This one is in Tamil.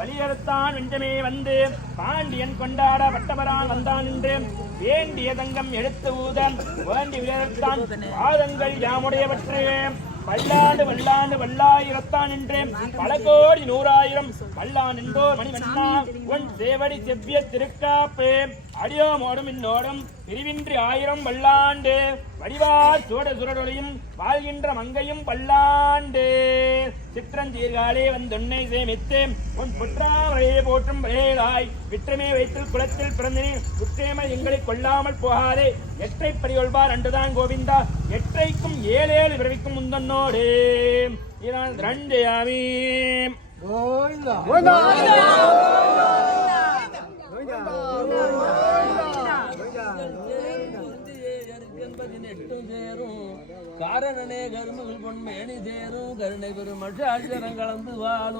வலியறுத்தான் வெஞ்சமே வந்து பாண்டியன் கொண்டாட வட்டபரான் வந்தான் என்று வேண்டிய தங்கம் எடுத்து ஊதன் வேண்டி விளையறுத்தான் வாதங்கள் யாமுடையவற்றே பல்லாண்டு வல்லாண்டு வல்லாயிரத்தான் என்றே பல கோடி நூறாயிரம் வல்லான் என்போர் மணிவண்ணா உன் சேவடி செவ்விய திருக்காப்பே அடியோமோடும் இன்னோடும் பிரிவின்றி ஆயிரம் வல்லாண்டு வடிவார் சூட சுரடொழியும் வாழ்கின்ற மங்கையும் பல்லாண்டு சிற்றஞ்சீர்காலே வந்துன்னை சேமித்து உன் புற்றாமலையே போற்றும் வரையலாய் விற்றமே வைத்தில் குளத்தில் பிறந்தினே குற்றேமல் எங்களை கொல்லாமல் போகாதே எற்றை பறிகொள்வார் அன்றுதான் கோவிந்தா எற்றைக்கும் ஏழேழு பிறவிக்கும் முந்தன்னோடு இதனால் ரண்டையாமி காரணனே கருமகள் பொன்மேனி சேரும் கருணை பெரும் அட்சரம் கலந்து வாழும்